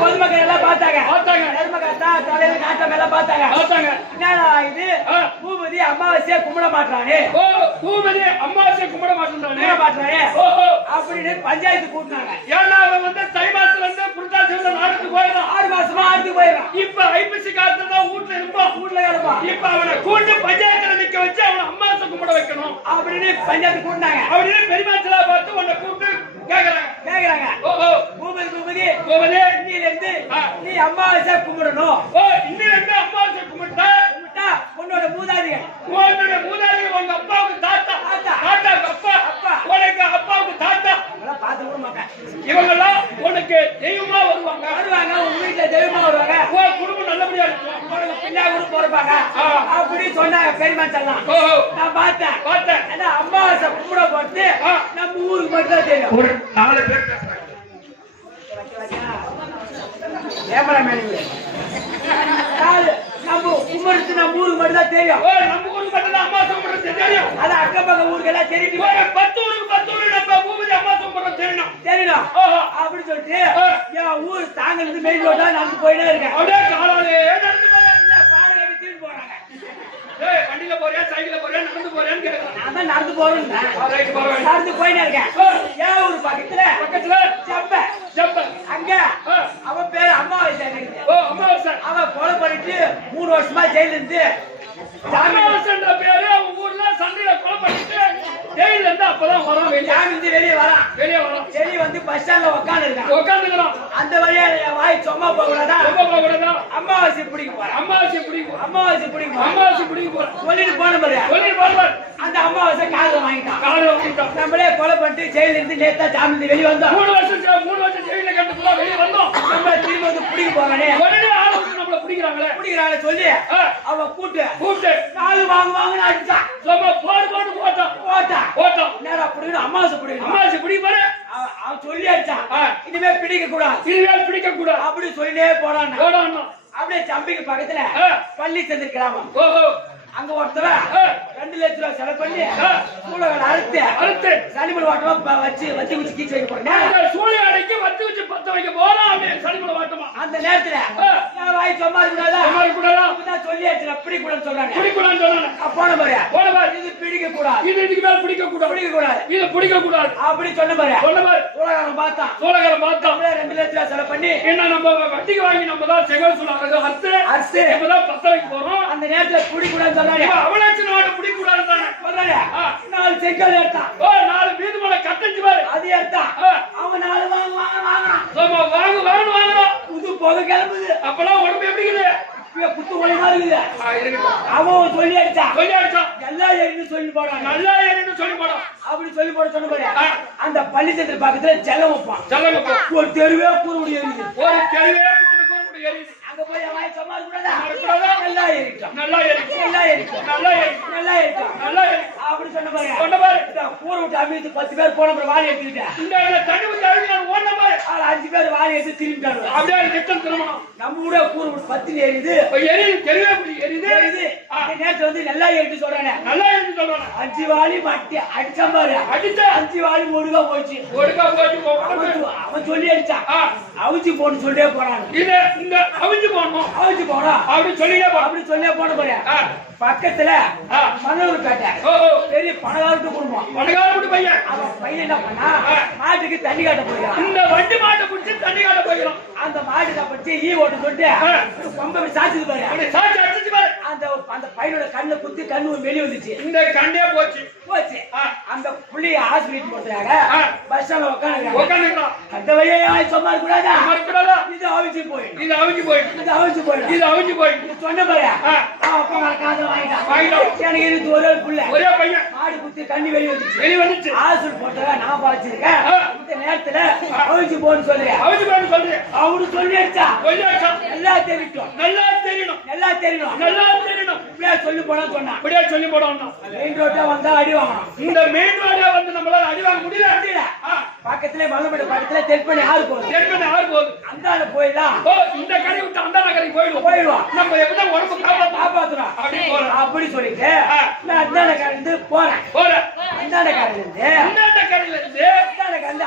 பொதுமக்கள் எல்லாம் பார்த்தாங்க. இது பூபதி அமாவாசையா கும்பிட மாட்டானே, பூபதி அமாவாசை கும்பிட மாட்டானே அப்படின்னு பஞ்சாயத்து கூட்டினாங்க. ஏன்னா அவன் வந்து தை மாசத்துல இருந்து புரட்டாசி நாட்டுக்கு போயிடும், 6 மாசமா ஆடுக்கு போயிடும். இப்ப ஐப்பசி காலத்துல தான் வீட்டுல இருப்பான், இப்ப அவனை கூட்டி பஞ்சாயத்துல நிக்க வச்சு அவனை அமாவாசை கும்பிட வைக்கணும் அப்படின்னு பஞ்சாயத்து கூட்டினாங்க. அப்படின்னு பெரியமாச்சலா பார்த்து உன்னை கூப்பிட்டு கேக்குறாங்க. பூபதி இன்னில இருந்து நீ அமாவாசை கும்பிடணும். இன்னில இருந்து அமாவாசை கும்பிட்டா உன்னோட மூதாதிகள் உங்க இவங்கெல்லாம் உனக்கு தெய்வமா வருவாங்க. உங்க வீட்டுல தெய்வமா வருவாங்க. உன் குடும்பம் நல்லபடியா இருக்கும். உங்களுக்கு பின்னாடி கூட போறப்பாங்க அப்படின்னு சொன்னாங்க பெரியமா சொன்னான். ஓஹோ, நான் பார்த்தேன். ஏன்னா அமாவாசை கும்பிட போட்டு நம்ம ஊருக்கு மட்டும் தான் தெரியும். ஒரு 4 பேர் பேசுறாங்க. கேமரா மேனு நம்ம கும்பிடுறது நம்ம ஊருக்கு மட்டும் தான் தெரியும். நம்ம ஊருக்கு மட்டும் தான் அமாவாசை கும்பிடுறது தெரியும். அது அக்கம் பக்கம் ஊருக்கு எல்லாம் தெரியும். 10 ஊருக்கு நம்ம பூபதி அமாவாசை கும்பிடுறது தெரியணும். தெரியணும் அப்படின்னு சொல்லிட்டு என் ஊர் தாங்கிறது மெயின் ரோட்டா நான் போயிட்டே இருக்கேன். அப்படியே காலாலே நடந்து பாடகை தீர்ந்து போறாங்க. வண்டியில போறியா சைக்கிள்ல போறியா நடந்து போறியான்னு கேட்கறான். நான் தான் நடந்து போறேன். நடந்து போயிட்டே இருக்கேன். என் ஊர் பக்கத்துல ஜப்ப அங்க அவன் பேரு அமாவாசை. அவன் கொலை பண்ணிட்டு 3 வருஷமா ஜெயில இருந்து அமாவாசைன்ற பேரு அவன் ஊர்ல சண்டையில கொலை பண்ணிட்டு ஜெயில இருந்து அப்பதான் வரான். வெளியே வரான். வெளியே வந்து பஸ் ஸ்டாண்ட்ல உட்காந்துருக்கான். அந்த வழியா வாய் சும்மா போக கூடாதா? அமாவாசை பிடிக்க போறேன். அமாவாசை பிடிக்க போறேன் சொல்லிட்டு போன பாரு. அந்த அமாவாசை காதல வாங்கிட்டான். நம்மளே கொலை பண்ணிட்டு ஜெயில இருந்து நேத்தா ஜாமீன் வெளியே வந்தோம். 3 வருஷம் ஜெயில கட்டுக்குள்ள வெளியே வந்தோம். நம்ம திரும்ப வந்து பிடிக்க போறானே. உடனே ஆளு வந்து நம்மள பிடிக்கிறாங்களே சொல்லி அவ கூட்டு 4 வாங்குவாங்கன்னு அடிச்சான். போட்டான் நேரா பிடிக்கணும். அமாவாசை பிடிக்க அவன் சொல்லி அடிச்சான். இனிமே பிடிக்க கூடாது அப்படி சொல்லிட்டே போறான். அப்படியே சம்பிக்கு பக்கத்துல பள்ளி செஞ்சு கிராமம். அங்க ஒருத்தவன் 2 லட்சம் ரூபாய் செலவு பண்ணி சூழலை அறுத்து சனிமலை வாட்டமா வச்சு கீச்சு வைக்க போறேன். சூழலை அடைக்கி வச்சு பத்த வைக்க போறான். சனிமலை வாட்டமா அந்த நேரத்துல வாய் சும்மா இருக்கக்கூடாதா சொல்லியாச்சு. பிடிக்கூடாதுன்னு சொல்றாங்க. போன பாரு இது பிடிக்க கூடாது. இதுக்கு மேல பிடிக்க கூடாது அப்படி சொன்ன பாரு. சோழகாரன் பார்த்தான். 2 லட்சம் ரூபாய் செலவு பண்ணி என்ன நம்ம வட்டிக்கு வாங்கி நம்ம தான் செகல் சொல்லாங்க அறுத்து இப்பதான் பத்த வைக்க போறோம். அந்த நேரத்துல பிடிக்கூடாதுன்னு சொல்றாங்க. அவளாச்சு நாடு பிடிக்கூடாது தானே சொல்றாங்க. 4 செங்கல் எடுத்தான். 4 வீது மேல கட்டஞ்சு பாரு. அது எடுத்தான். அவன் 4 வாங்குறான். வாங்குறான். புது போக கிளம்புது. அப்பெல்லாம் உடம்பு எப்படி இருக்குது? குத்து மொழி மாதிரி இருக்குது. அவன் சொல்லி அடிச்சான். நல்லா ஏறின்னு சொல்லி போடான். அப்படி சொல்லி போட சொன்ன பாரு. அந்த பள்ளிச்சத்திர பக்கத்துல செல்லம் வைப்பான். ஒரு தெருவே கூற முடியாது. அங்க போய் வாய் சும்மா இருக்கக்கூடாதா? நல்லா ஏறிட்டான். அப்படி சொன்ன பாரு. கூற விட்டு அமைத்து 10 பேர் போன பிறகு வாரி எடுத்துக்கிட்டேன். 5 பேர் வாரி எடுத்து திரும்பிட்டாங்க. நம்ம கூட கூற விட்டு 10 எரியுது. நேற்று வந்து நல்லா ஏறிட்டு சொல்றானே. 5 வாலி மட்டி அடிச்சான் பாரு. 5 வாலி ஒடுக்கா போச்சு. அவன் சொல்லி அடிச்சான். அவிச்சு போன்னு சொல்லிட்டே போறான். அவிச்சு போனா அப்படி சொல்லியே போன பாரு. பக்கத்துல மன்னூர் பேட்டை பெரிய பணக்காரட்டு குடும்பம். பையன் அவன் பையன் என்ன பண்ணா மாட்டுக்கு தண்ணி காட்ட போயிடும். இந்த வண்டி மாட்டை பிடிச்சி தண்ணி காட்ட போயிடும். அந்த மாட்டுக்கு பற்றி ஈ ஓட்டு சொல்லிட்டு கொம்பை சாச்சுது பாரு. அந்த பையனோட கண்ணை குத்தி கண்ணு வெளியே வந்துச்சு. இந்த கண்ணே போச்சு. அந்த புள்ளிய ஹாஸ்பிட்டல் போட்டாங்க. பஸ் ஸ்டாண்ட்ல உட்காந்து அந்த வழியே சும்மா கூடாதா? இது அவிச்சு போயிடும் சொன்ன பாரு. எனக்கு இருக்கு ஒரே பையன். மாடு குத்தி கண்ணி வெளியே வந்துச்சு. ஹாஸ்பிட்டல் போட்டா நான் பாய்ச்சிருக்கேன். இந்த நேரத்துல அவிச்சு போன்னு சொல்றேன். அவரு சொல்லி அடிச்சா நல்லா தெரியணும். இப்படியே சொல்லி போனா மெயின் ரோட்டா வந்தா அடி வாங்கணும். இந்த மெயின் ரோட்டா வந்து நம்மளால அடி வாங்க முடியல. பக்கத்துல மலமேடு பக்கத்துல தெற்பண்ணி ஆறு போகுது. அந்தால போயிடலாம். இந்த கடை விட்டு அந்த கடைக்கு போயிடுவான். நம்ம எப்பதான் உடம்பு காப்பாத்துறோம் அப்படி சொல்லிட்டு நான் அந்தாண்ட கடைந்து போறேன். அந்தாண்ட கடையில இருந்து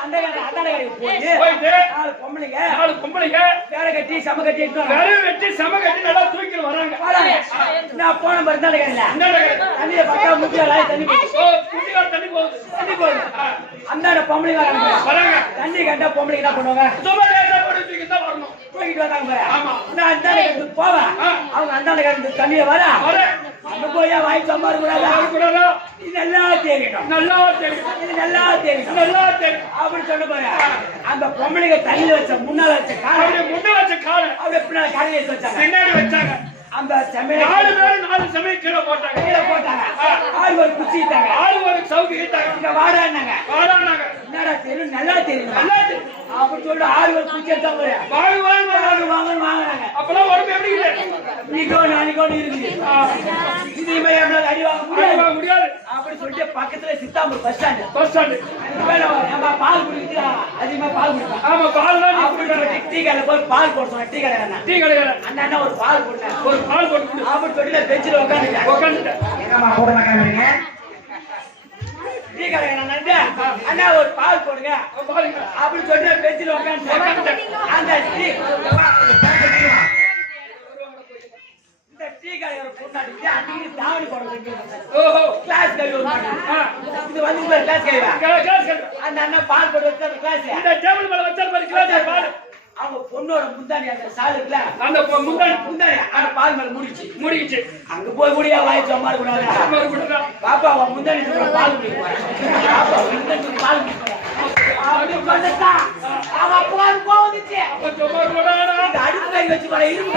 அந்த கடைக்கு போயிட்டு 4 பொம்பளைங்க வேற கட்டி சம கட்டி நல்லா தூக்கி வராங்க. நான் போன மாதிரி தான் தண்ணியை பார்த்தா முக்கிய தண்ணி போகுது. அந்தாண்ட பொம்பளைங்க வராங்க. தண்ணி கண்டா பொம்பளைங்க என்ன பண்ணுவாங்க? தூக்கிட்டு வந்தாங்க. நான் அந்தாண்ட போவேன். அவங்க அந்தாண்ட கண்டு தண்ணியை வர அங்க போய் வாய் சும்மா இருக்கக்கூடாது. இது நல்லா தெரியணும். அப்படி சொன்ன பாரு. அந்த பொம்பளைங்க தண்ணியில வச்ச முன்னால வச்ச காலை அப்படியே பின்னால கரையில வச்சாங்க. அந்த சமயம் 4 சமயம் கீழே போட்டாங்க. ஆள் ஒரு குச்சி சவுக்கு ஈட்டாங்க இங்க வாடான்னாங்க வாடானாங்க என்னடா தெரியும் நல்லா தெரியும் நல்லா தெரியும். அப்படி சொல்லிட்டு ஆளுகள் பூச்சி எடுத்தாங்க வாங்க வாங்க வாங்கன்னு வாங்கினாங்க அப்பெல்லாம் உடம்பு எப்படி இல்லை இன்னைக்கோ நாளைக்கோ இருக்குது இனிமே எவ்வளவு அடி வாங்க வாங்க முடியாது அப்படி சொல்லிட்டு பக்கத்துல Chithambur bus stand bus stand நம்ம பால் குடிக்கிறா அதிகமா பால் குடிப்பா ஆமா பால் தான் அப்படி சொல்லிட்டு டீ கடையில போய் பால் போட சொன்னேன் டீ கடை டீ கடையில அண்ணா ஒரு பால் போட்டேன் ஒரு பால் போட்டு அப்படி சொல்லிட்டு பெஞ்சில் உட்காந்துட்டேன் என்னம்மா போட மாட்டாங்க டீ கடை அண்ணா ஒரு பால் போடுங்க அப்படி சொல்லிட்டு பெஞ்சில் உட்காந்துட்டேன் அந்த டீ இந்த டீ கடையோட பொண்ணாடி அன்னைக்கு தாவணி போட ஓஹோ கிளாஸ் கழுவி இது வந்து கிளாஸ் கழுவா அந்த அண்ணன் பால் போட்டு வச்சு அந்த கிளாஸ் இந்த டேபிள் மேல வச்சா மாதிரி கிளாஸ் பால் அவங்க பொண்ணோட முந்தானி அந்த சால் இருக்குல்ல அந்த முந்தானி அந்த பால் மேல முடிச்சு அங்க போய் முடியா வாய் சும்மா கூடாது பாப்பா அவன் முந்தானி பால் குடிக்க போறேன் பாப்பா முந்தானி பால் குடிக்க போறேன் அடுப்பு கறி வச்சு போற இரும்பு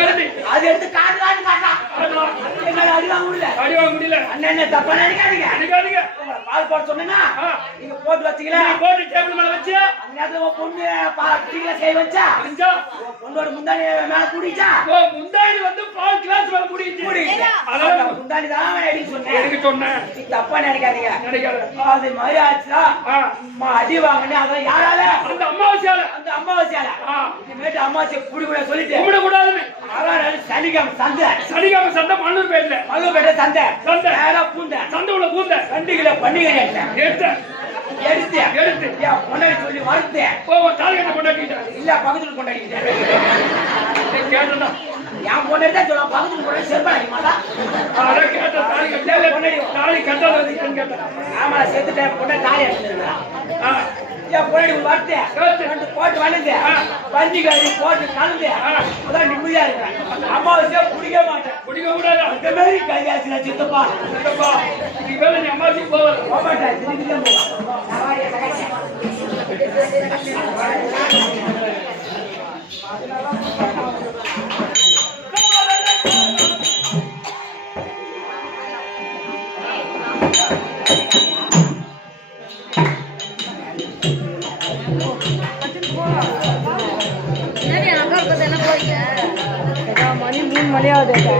கரண்டி அது எடுத்து காட்டு காட்டான் என்னால அடி வாங்க முடியல அண்ணன் தப்பா நினைக்காதீங்க பால் போட சொன்னா நீங்க போட்டு வச்சீங்களா போட்டு டேபிள் மேல வச்சு அந்த நேரத்துல பொண்ணு டீல கை வச்சா பொண்ணோட முந்தானி மேல குடிச்சா முந்தானி வந்து பால் கிளாஸ் மேல குடிச்சு அதனால முந்தானி தான் அடி சொன்னேன் எனக்கு சொன்னேன் தப்பா நினைக்காதீங்க அது மாதிரி ஆச்சுதான் அடி வாங்கினேன் அதெல்லாம் யாரால அந்த அம்மாவாசையால இனிமேட்டு அம்மாவாசை குடிக்கூட சொல்லிட்டு கும்பிடக்கூடாதுன்னு சனிக்கிழமை சந்தை மண்ணூர் பேட்டை சந்தை சந்தை உள்ள பூந்த 2 கிலோ பண்டிகை எடுத்து கொண்டாடி சொல்லி வறுத்தேன் தாலிகட்டை கொண்டாடிட்டேன் இல்ல பக்கத்துல கொண்டாடிட்டேன் கேட்டா என் பொண்ணு தான் சொல்ல பக்கத்துல கொண்டாடி செருப்பா அடிமாடா தாலி கட்டாது கேட்டேன் ஆமா செத்துட்டேன் பொண்ணை தாலி எடுத்துருந்தேன் பொண்ணு வறுத்தேன் போட்டு வளர்ந்து பஞ்சிக்காரி போட்டு கலந்து அதான் நிம்மதியா இருக்கேன் அம்மாவாசையா குடிக்க மாட்டேன் குடிக்க கூடாது அந்த மாதிரி கையாச்சுனா சித்தப்பா நீ வேலை நீ அம்மாவாசைக்கு போக மாட்டேன் திருப்பி தான் மணி 3 மணி ஆகுது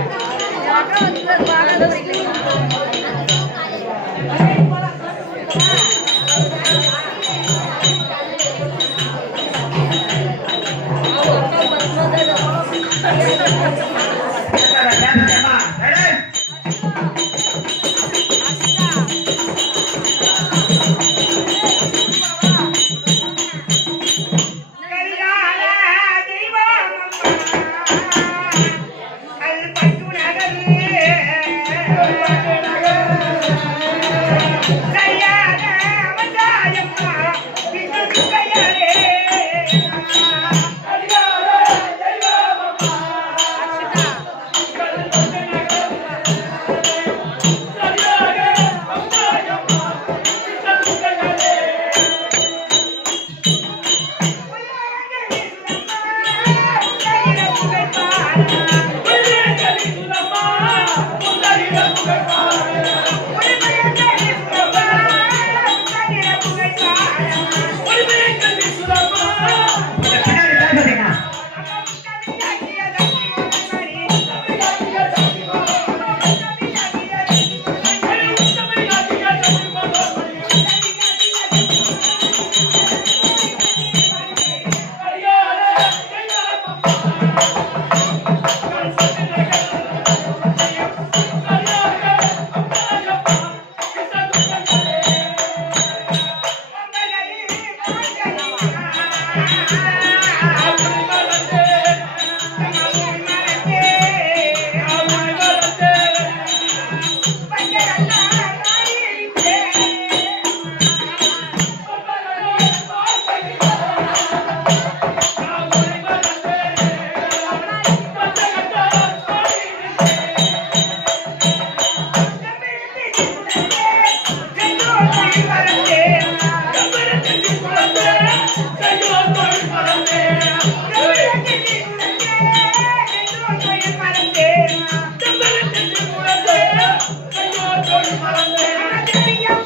Thank you.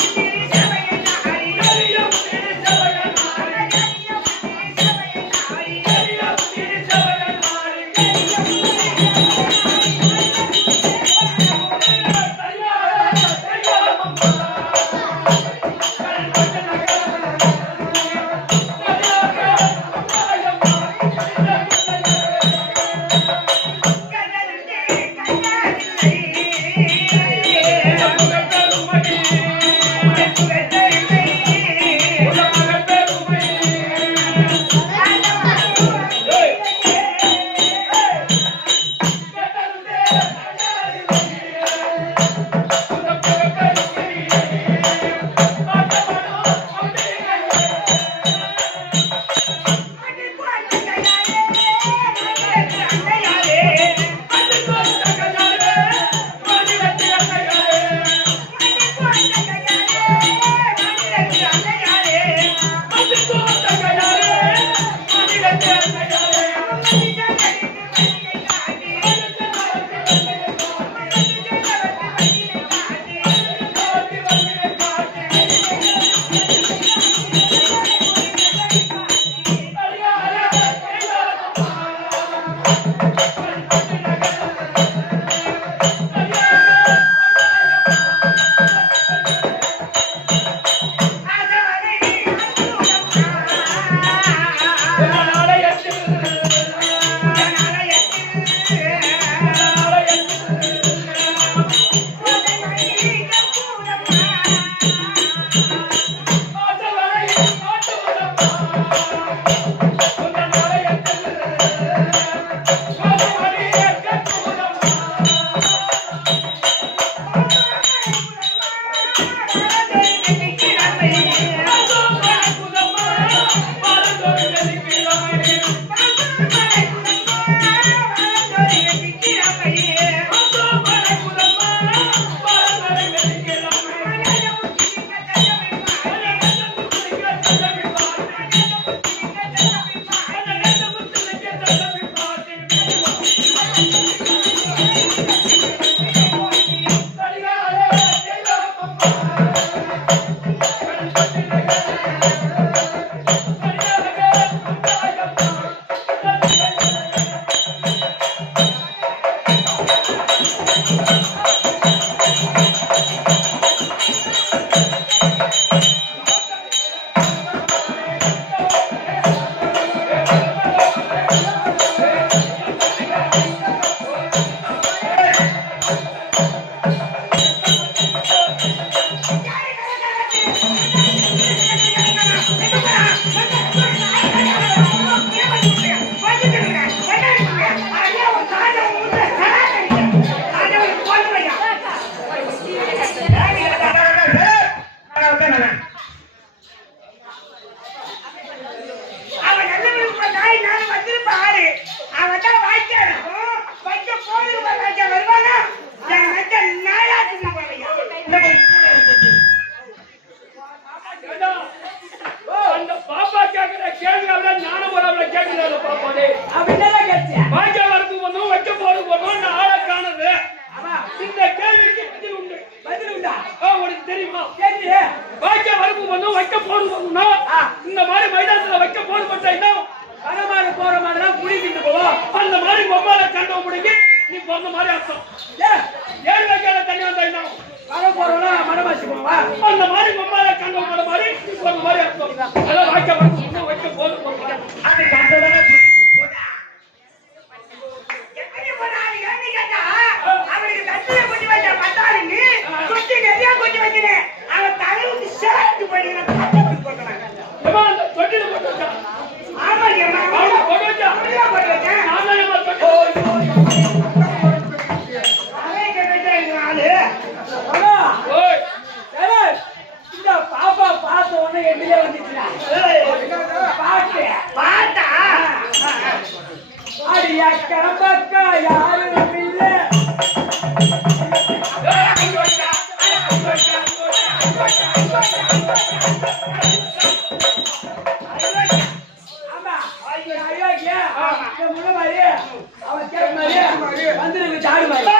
அந்த பாப்பா கேக்குற கேள்வி அவள ஞானம் வரவள கேக்குறாரு பாப்பாடே அப்படின்னா கேட்சியா பாக்கிய வரது போனோம் வைக்க போறது போனோம் நான் ஆள காணது ஆமா இந்த கேள்விக்கு பதில் உண்டா உனக்கு தெரியுமா கேள்வி பாக்கிய வரது போனோம் வைக்க போறது போனோம் இந்த மாதிரி மைதானத்துல வைக்க போறது பட்டா என்ன வரமாறு போற மாதிரிலாம் குடிக்கிட்டு போவோம் அந்த மாதிரி மொபைல கண்ட முடிஞ்சு நீ போன மாதிரி அர்த்தம் ஏழு வைக்காத தண்ணி வந்தா என்ன வர போறோம்னா மனமாசி போவா அந்த மாதிரி மொபைல கண்ட போற மாதிரி நீ போன மாதிரி அர்த்தம் அதான் வாய்க்க வரது போனோம் வைக்க போறது போனோம் அது கண்டதா அவனுக்கு தட்டில கொண்டு வச்ச பத்தாளுங்க கொட்டி நிறைய கொண்டு வைக்கிறேன் அவன் தலைவுக்கு சேர்த்து பண்ணிடுறேன் அந்த தொட்டில போட்டு வச்சா ஆமாங்க அவனை போட்டு வச்சா போட்டு வச்சேன் நான் தான் ஏமா தொட்டி ஓய் இந்த பாப்பா பார்த்த உடனே எதிரே வந்துச்சுடா பாட்டு பாத்தா அடியா கிளம்பக்கா யாரும் இல்லை ஆமா ஐயா முன்ன மாதிரி அவன் கேட்க மாதிரி வந்துருக்கு சாடு மாதிரி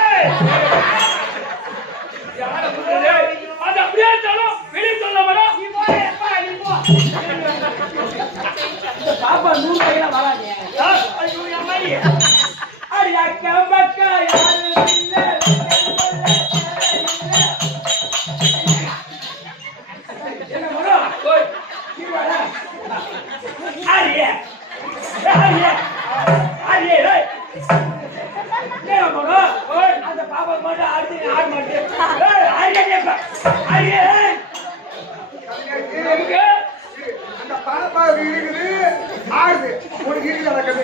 யார சொல்றது அது அப்படியே இருந்தாலும் வெளிய சொல்ல வேணாம் நீ போப்பா நீ போ இந்த பாப்பா 100 கையில வராதே ஐயோ அம்மாடி அடியா கிளம்பக்கா யாரும் இல்லை என்ன மனோ ஓய் நீ வாடா ஆரியே ஆரியே ஆரியே டேய் என்ன மனோ ஓய் அந்த பாப்பா மட்டும் ஆட மாட்டே ஏய் ஆரியே கேப்பா ஆரியே நமக்கு அந்த பாப்பா இருக்குது ஆடுது உனக்கு இருக்கு நடக்குது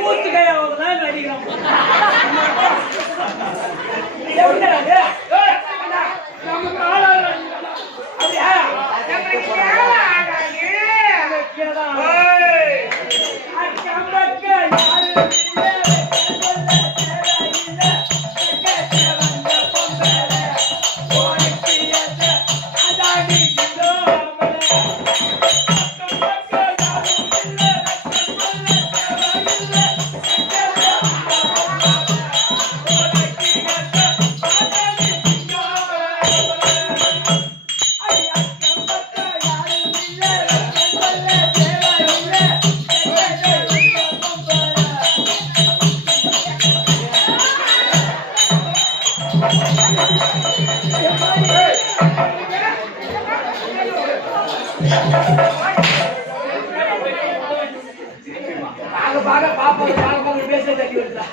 ஊத்து கையா தான் நடிக்கிறான் எப்படிடா இது ஏய் நமக்கு ஆளாடா அப்படியா நம்மளுக்கு தேவை ஆகாது கீழதான் ஓய் அக்கம்பக்க யாரும் இல்லை பாக பாப்பா பேச தட்டி வருதா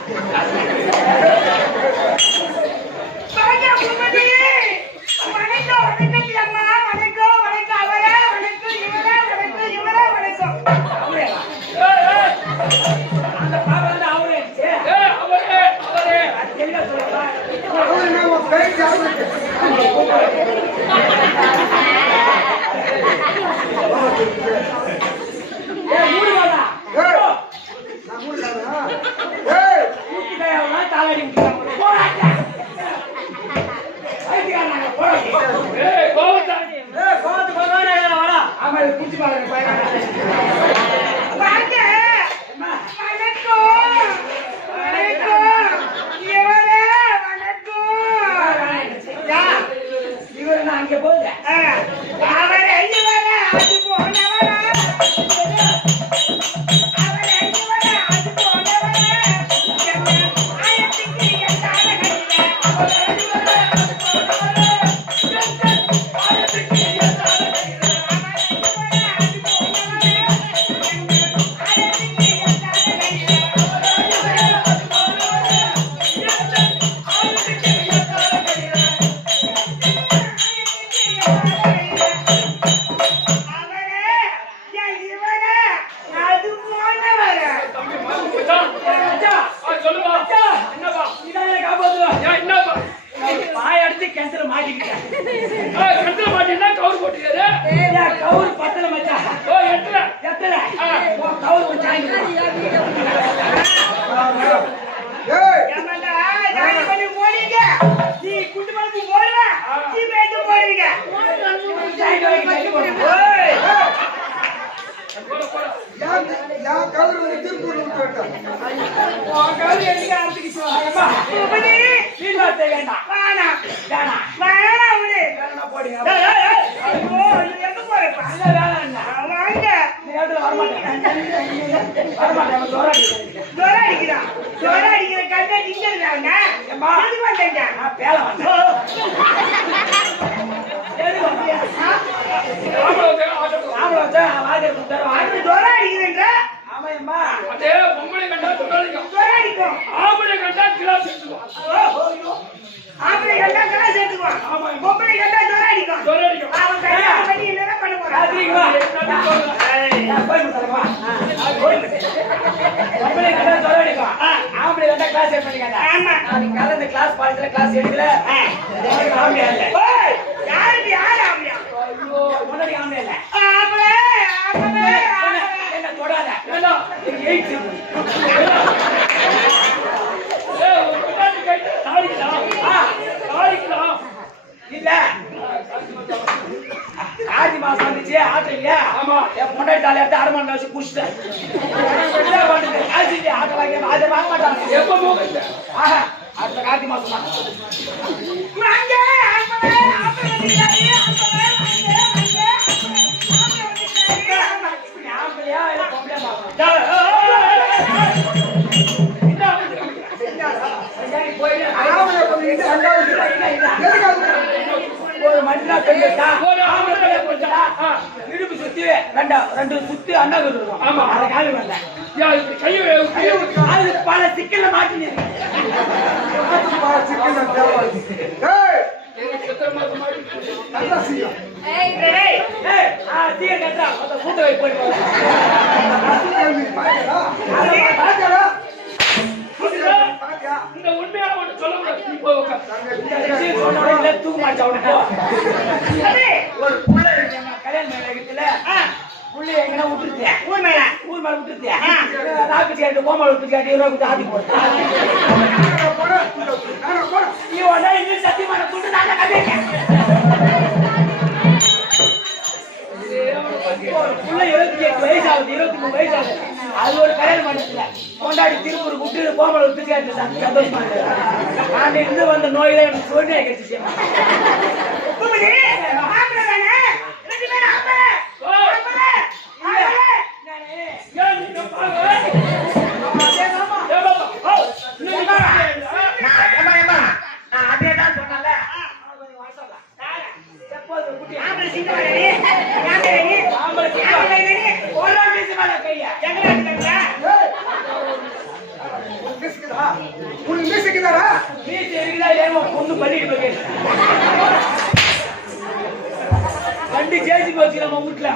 பாஜா குமதி வணக்கம் வணக்கம் அம்மா வணக்கம் வணக்கம் அவரே வணக்கம் இவரே வணக்கம் இவரே வணக்கம் அவரே ஏய் ஏய் அந்த பாப்பா வந்து அவரே ஏய் அவரே தெளிவா சொல்லுங்க அவரு நம்ம பேச்சு அவருக்கு குச்சி பாருங்க பையன் வாங்க அம்மா வணக்கம் வணக்கம் இவரே வணக்கம் இவர் நான் அங்கே போகுது அவரை இவரே அது போனவரா அவரை இவரே அது போனவரா ஆயத்துக்கு எட்டான கையில அவரை இவரே அது போனவரா ஆயத்துக்கு எட்டான கையில அவரை இவரே அது போனவரா ஆயத்துக்கு எட்டான கையில அவரை இவரே அது போனவரா ஆயத்துக்கு எட்டான கையில சொல்லுவா என்னப்பா என்னப்பா பாய் அடிச்சு கிணத்துல மாட்டிக்கிட்டேன் கட்டில மாட்டீங்கன்னா கவுர் போட்டுக்காரு கவுரு பத்தல மச்சா ஓ எட்டுல எத்தல கவுரு கொஞ்சம் ஏய் ஏமாண்டா, ஜாலி பண்ணி போனீங்க. நீ குண்டு மருந்து போடுவ, நீ பேச்சு போடுவீங்க. ஓய், யா கவர் வந்து திருப்பூர் விட்டுட்டேன் உபதி, வேண்டாம் வேணாம், வேணாம் வேணாம் உபதி. போடுங்க ஏய், ஏய், ஏய், ஐயோ, இது எங்க போறப்பா? வேணாம் வாங்க. வரமாட்டேன் ஜொர அடிக்கிறான். ஜொர அடிக்கிற கண்ணை இங்க இருக்காங்க. எதுக்கு வந்தீங்க? பேல வந்தேன் எதுக்கு வந்தீங்க ஆம்பளை அது ஜொர அடிக்குதுன்ற? ஆமாம்மா அதே பொம்பளை கண்டா தொழிலாளிக்கும் ஜொர அடிக்கும். ஆம்பளை கண்டா கிளாஸ் எடுத்துக்கும் ஆம்பளை கண்டா கிளாஸ் எடுத்துக்குவான். பொம்பளை கண்டா ஜொர அடிக்கும். ஜொர அடிக்கும் அவன் கல்யாணம் பண்ணி என்னடா பண்ண போறான்? அதிகமா போய் தரமா பொம்பளை கண்டா சொல்ல அடிக்கும் ஆம்பளை கண்டா கிளாஸ் எடுத்து பண்ணிக்காங்க ஆமா. நாளைக்கு காலையில இந்த கிளாஸ் பாடத்துல கிளாஸ் எடுக்கல ஆம்பளை இல்ல ஓய், யாருக்கு யாரு ஆம்பளையா? ஐயோ முன்னாடி ஆம்பளை இல்ல ஆம்பளை, ஆம்பளை, ஆம்பளை. என்ன தொடாத வேண்டாம் எனக்கு எயிட்ஸ் இல்ல ஆதி மாசம் வந்துச்சு ஆட்டம் இல்லையா ஆமா என் பொண்டாட்டி தாலி எடுத்து அரமணி வச்சு குடிச்சிட்டேன் காசு இல்லையா ஆட்டம் வாங்கி அதை வாங்க மாட்டாங்க எப்ப போகுது ஆஹா அடுத்த கார்த்தி மாசம் தான் வாங்க, ஆம்பளை, ஆம்பளை வந்துட்டாரு, ஆம்பளை, வாங்க, வாங்க, ஆம்பளை வந்துட்டாரு, ஆம்பளை. ஆம்பளையா இல்ல பொம்பளையா பாப்போம் ஆவணை பண்ணிட்டு ரெண்டாவது ஒரு மண்ணா பெண்ணுட்டா ஆம்பளை பிள்ளை போட்டா இடுப்பு சுத்தி ரெண்டு சுத்தி அண்ணா இருக்கும் ஆமா. அதை காலி வந்தேன் கையை அது பல சிக்கல்ல மாட்டினேன் நல்லா செய்யும் ஏய், தீய கட்டா அந்த கூட்ட வை போயிட்டு இந்த உண்மையான ஒன்று சொல்ல முடியாது நீ போய் உட்கார் சொன்னா தூக்க மாட்டா உனக்கு தம்பி, ஒரு புள்ள கல்யாணம் பண்ண புள்ளி எங்கன்னா விட்டுருத்தேன் ஊர் மேல. ஊர் மேல விட்டுருத்தேன் நாக்கு சேர்த்து கோமாள விட்டுருக்காட்டி இருபது ஆதி போட்டேன் இவன் இன்னும் சத்தியமான துண்டு நான் கட்டிட்டேன் ஒரு புள்ள 28 வயசு ஆகுது 23 வயசு ஆகுது அது ஒரு கல்யாணம் பண்ணல கொண்டாடி திருப்பூர் விட்டு கோமாள விட்டுருக்காட்டு சந்தோஷமா இருக்கு நான் இருந்து வந்த நோயில எனக்கு சோனியா கட்சி உபதி, ஆம்பளை தானே? ரெண்டு பேரும் ஆம்பளை. ஆம்பளை, ஆம்பளை. ஏன் நீங்க பாருங்க நான் அதே தான் சொன்னல கொஞ்சம் வாசல்ல எப்போது குட்டி ஆம்பளை சிங்கம் வேணே. ஆம்பளை வேணே. ஆம்பளை சிங்கம். ஆம்பளை வேணே. ஒரு பீஸ் மேல கையா எங்கடா இருக்காங்க? உனக்கு மியூசிக்குதாரா பீஸ் இருக்குதா ஏமா பொண்ணு பண்ணிட்டு போய் வண்டி ஜேசி போச்சு நம்ம வீட்டுல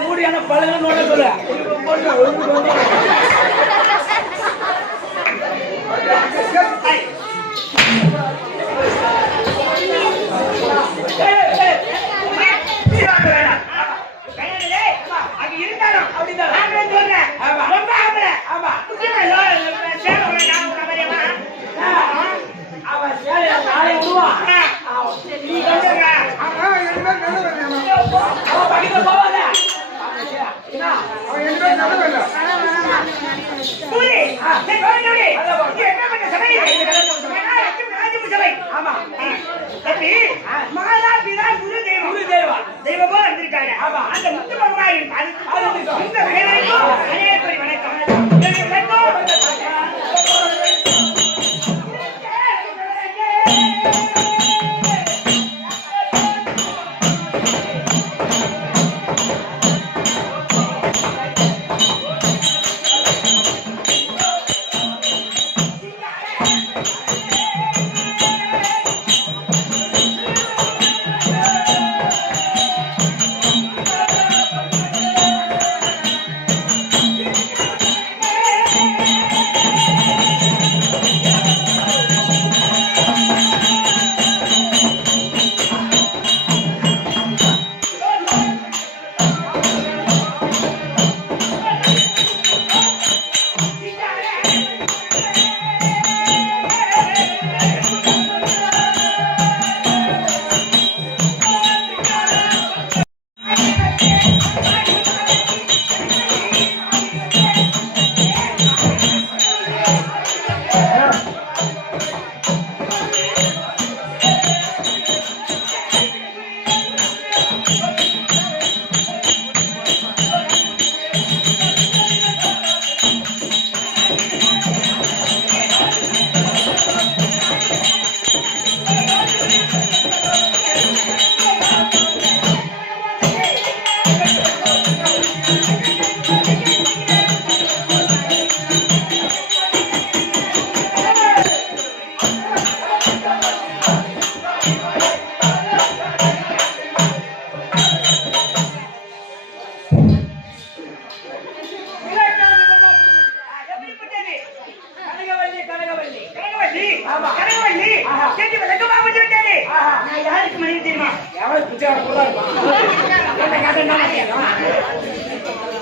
மூடியான பழங்க நோட சொல்ல அங்க இருந்தாலும் அப்படிதான். ஆம்பளை சொல்றேன். ஆமா. ரொம்ப ஆம்பளை. ஆமா முக்கியமா சேலம் உள்ள நான் உள்ள மாதிரியா? அவன் சேலைய நாளை விடுவான் நீ கண்டுங்க எப்படிப்பட்டது? கனகவல்லி கனகவல்லி கனகவல்லி. ஆமா. கனகவல்லி. ஆஹா. கேட்டு விளக்கமா வந்து விட்டது. ஆஹா. நான் யாருக்கு மனைவி தெரியுமா? எவன் பிச்சைக்கார கூட இருப்பான் என்ன கேட்டா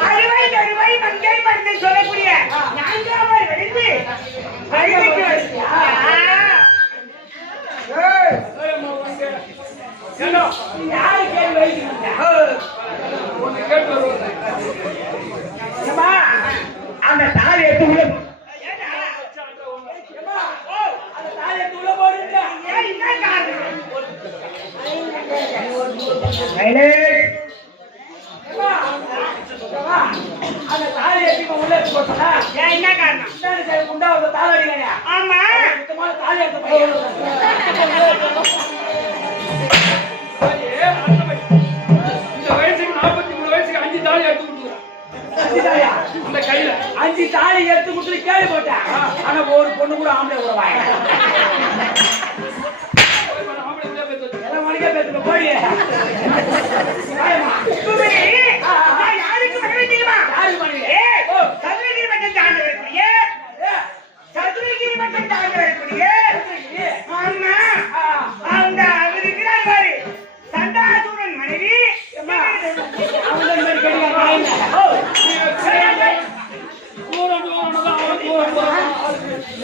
அறுவை தருவை மங்கை மருந்து சொல்லக்கூடிய நான்காவது வெடித்து வழிமைக்கு வருது. ஏய், யாரு கேள்வி வைக்கிறீங்க ஒண்ணு கேட்டு வருவாங்க. ஏம்மா, அந்த தாலி எடுத்து உள்ள போ. ஏண்டா? ஏம்மா, அந்த தாலி எடுத்து உள்ள போடுங்க. ஏன் என்ன காரணம்? ஏம்மா, ஏம்மா, அந்த தாலி எடுத்து உள்ள போட்டா ஏன் என்ன காரணம்? இந்தாண்டு சைடு முண்டா ஒரு தாலி அடிக்காங்க. ஆமா. சுத்தமான தாலி எடுத்து பையன். இந்த வயசுக்கு 43 வயசுக்கு 5 தாலி எடுத்து கொடுத்துருக்கான். அஞ்சு தாலியா? இந்த கையில 5 தாலி எடுத்து கொடுத்து கேள்வி போட்டேன். ஆனா ஒரு பொண்ணு கூட ஆம்பளை கூட வாங்க. ஆம்பளை கூட பேத்து வச்சு. எல்லாம் மணிக்கே பேசுங்க போய். குமரி, நான் யாருக்கு மனைவி தெரியுமா? யாருக்கு மனைவி? ஏய், சதுரகிரி மட்டம் தாண்டி வரக்கூடிய சதுரகிரி மட்டம் தாண்டி வரக்கூடிய ஆமா, அந்த அவர் இருக்கிறார் பாரு, சண்டாசூரன் மனைவி. அவன் மாதிரி கேட்டீங்க நாயிங்க. தூரம் தூரம் தான் அவன் தூரம் தூரம்.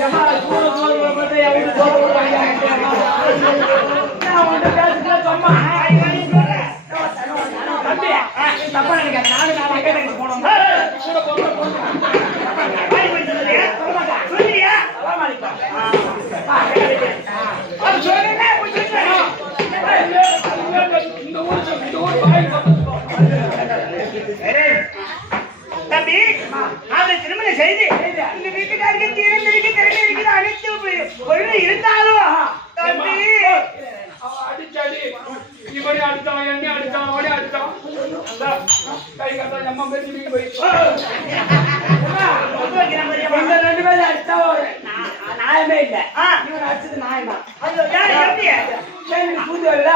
ஏம்மா, தூரம் தூரம் போட்டு என் வீட்டு தூரம் போடுவாங்க. நான் உன்கிட்ட பேசுறேன் சும்மா. தம்பி, தப்பா நினைக்காத. நானும் அக்கா தங்கச்சி போனோம். கூட போறோம். வாடி போய் சொல்லுறியா? சொல்லுறியா? சலாம் அலைக்கும். அது சொல்லுங்க, போய் சொல்லுங்க. இந்த ஊர் பாய் பார்த்துக்கோ. தம்பி, அதை திருமணம் செய்து இந்த வீட்டுக்காருக்கு தீரந்திருக்கு திறமை இருக்குது அனைத்து பொருள் இருந்தாலும் தம்பி அவன் அடிச்சாடி இவனே அடிச்சான் என்ன அடிச்சான் அவனே அடிச்சான். கை கட்டா அம்மா பேசி போய் இந்த 2 பேரும் அடிச்சா ஒரு நியாயமே இல்ல. இவன் அடிச்சது நியாயமா? அது யார் எப்படி எனக்கு பூந்து வரல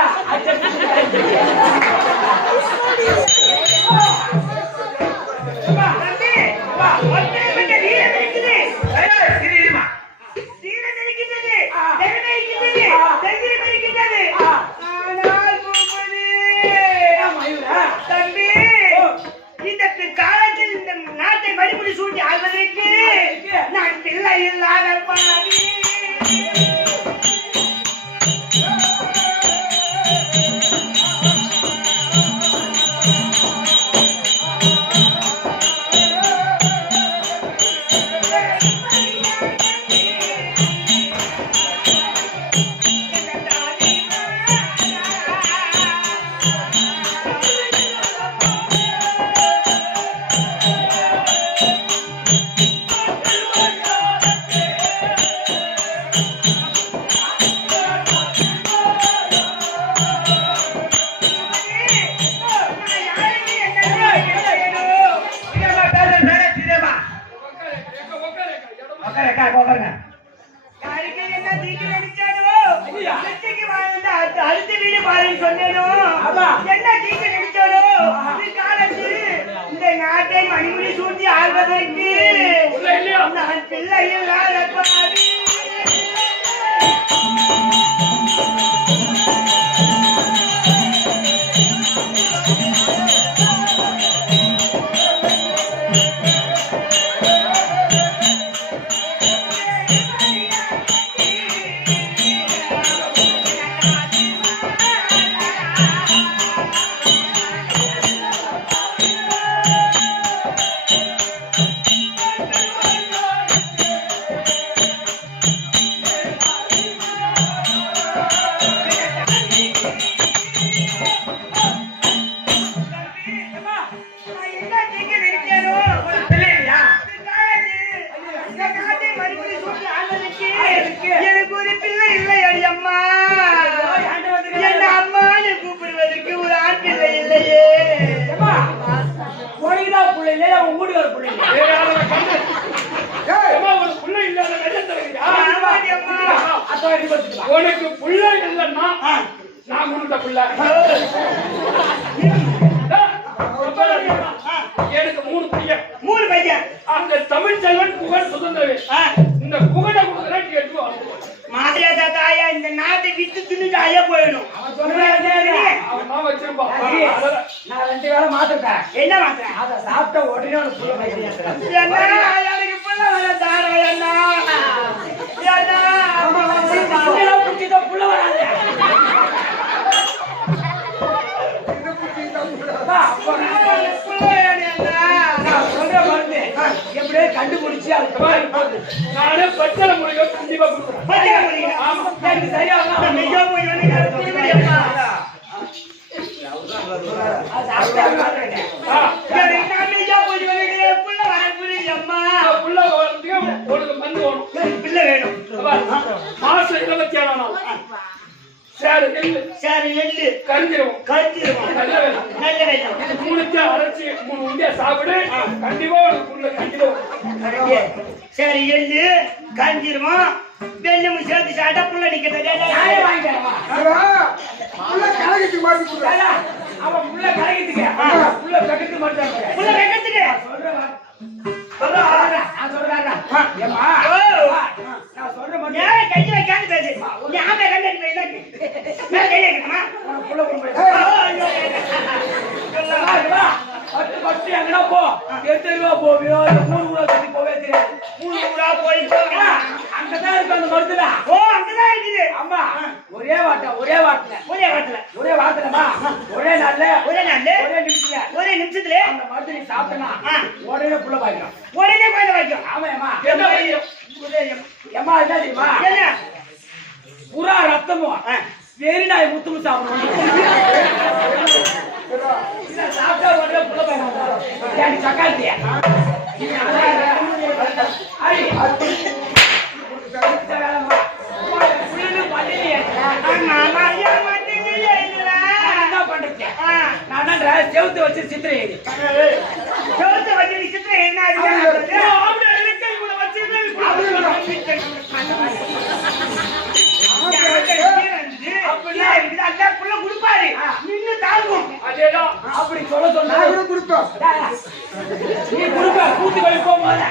தம்பி ஒற்றைப்பட்ட வீரம் இருக்குது. தீரம் இருக்கின்றது, திறமை இருக்கின்றது, தைரியம் இருக்கின்றது. ஆனால் பூபதி, தம்பி, இந்த காலத்தில் இந்த நாட்டை மறுபடி சூட்டி ஆள்வதற்கு நான் பிள்ளை இல்லாத பாவி. தீக்கு நடிச்சானோ வெற்றிக்கு வாழ்ந்த அடுத்த வீடு பாருன்னு சொன்னேனோ என்ன தீக்கு நடிச்சானோ காலத்தில் இந்த நாட்டை மணிமுடி சூழ்ச்சி ஆள்வதற்கு நான் பிள்ளை இல்லாத பாடி எனக்கு ஒரு பிள்ளை இல்லை அம்மா என்ன அம்மான்னு கூப்பிடுவதற்கு ஒரு ஆண் பிள்ளை இல்லையே உனக்குதான் பிள்ளை இல்லையா உன் வீட்டுக்கார பிள்ளை இல்லையா ஒரு புள்ள இல்லாத அத்தவாடி பார்த்துக்கலாம் உனக்கு புள்ள இல்லைன்னா நான் உனக்கு புள்ள எனக்கு 3 பையன் அந்த தமிழ் செல்வன் புகழ் சுதந்திரவே இந்த புகழை கொடுக்குறேன் கேட்டு மாரியா தாத்தாயா இந்த நாட்டை வித்து தின்னுட்டு ஐயா போயிடும் அவன் வச்சிருப்பான் நான் 2 வேளை மாத்திட்டேன் என்ன மாத்திரம் அதை சாப்பிட்ட உடனே உனக்கு புள்ள பையன் எனக்கு புள்ள வர தாரா புள்ள வராது எப்படியே கண்டுபிடிச்சு நானே பச்சளை மொழியை கண்டிப்பா கொடுக்குறேன் சரியா புள்ள உனக்கு மந்து வேணும் பிள்ளை வேணும் மாசம் 27 நாள் சரி எள்ளு கரிஞ்சிருவோம் நல்ல வேணும் 3 அரைச்சி 3 உண்டியா சாப்பிடு கண்டிப்பா உனக்கு புள்ள கண்டிப்பா சரி எள்ளு கஞ்சிருமா வெள்ளம் சேர்த்து சாட்டா புள்ள அவன் புள்ள கரைக்கிறதுக்கு புள்ள கட்டுக்கு மட்டும் புள்ள வைக்கிறதுக்கு நான் சொல்றேன் கை வைக்காம பேசு ஞாபகம் கண்டு கை வைக்கணுமா பத்து எங்கன்னா போ எத்தனை போவியோ 3 ஊரா சுத்தி போவே தெரியாது 3 ஊரா போய் அங்கதான் இருக்கு அந்த மருந்துல அங்கதான் இருக்குது அம்மா ஒரே வார்த்தை ஒரே நாள்ல ஒரே நிமிஷத்துல அந்த மருந்து நீ சாப்பிட்டனா உடனே புள்ள பாய்க்கும் உடனே குழந்தை வைக்கும் ஆமா அம்மா என்ன அம்மா என்ன தெரியுமா புறா ரத்தமும் வெறி நாய் முத்துமும் சாப்பிடணும் சாப்பிட்டா உடனே புள்ள பாய்க்கும் சக்காத்தியா செவுத்து வச்சு சித்திரை எழுதி செவுத்து வச்சு சித்திரை கொடுப்பாரு நின்னு தாங்கும் அதேதான் அப்படி சொல்ல சொன்னா கொடுப்போம் நீ கொடுப்ப கூட்டு போய் போகும்போது